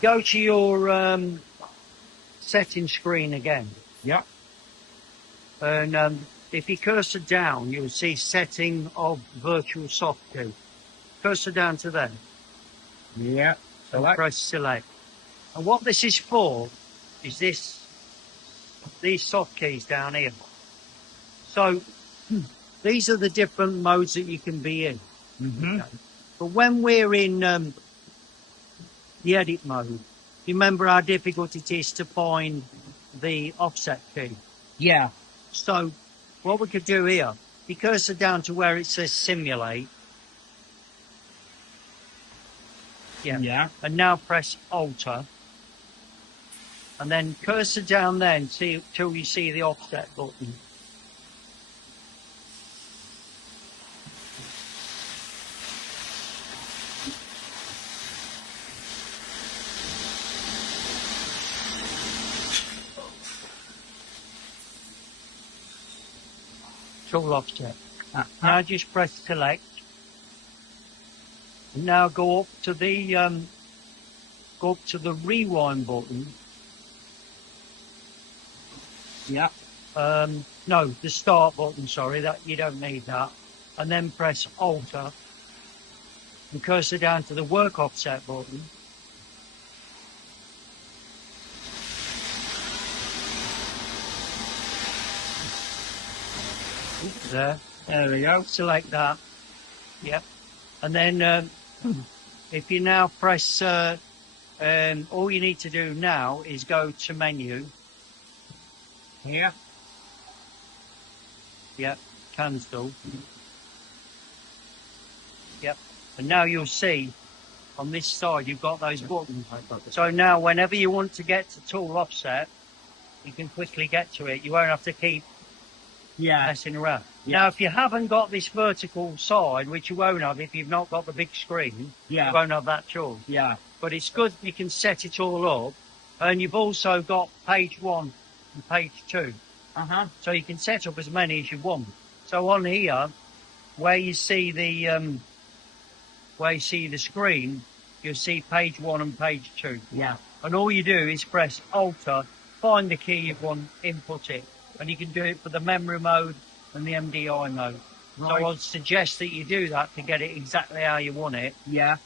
Go to your setting screen again. Yeah. And if you cursor down, you'll see setting of virtual soft key. Cursor down to there. Yeah. Select. Press select. And what this is for is these soft keys down here. So these are the different modes that you can be in. Mm-hmm. Okay. But when we're in the edit mode, remember how difficult it is to find the offset key. Yeah. So what we could do here, you cursor down to where it says simulate. Yeah. Yeah. And now press Alter. And then cursor down there till you see the offset button. Tool offset. Now just press select. And now go up to the rewind button. Yeah. No, the start button, sorry, that you don't need that. And then press Alter and cursor down to the work offset button. There we go. Select that. Yep. And then if you now press, all you need to do now is go to menu. Here. Yep. Cancel. Yep. And now you'll see on this side you've got those buttons. So now whenever you want to get to tool offset, you can quickly get to it. You won't have to keep messing around. Yeah. Now, if you haven't got this vertical side, which you won't have if you've not got the big screen, you won't have that choice. Yeah. But it's good you can set it all up, and you've also got page 1 and page 2. So you can set up as many as you want. So on here, where you see the screen, you'll see page 1 and page 2. Yeah. And all you do is press Alter, find the key you want, input it. And you can do it for the memory mode and the MDI mode. Right. So I'd suggest that you do that to get it exactly how you want it. Yeah.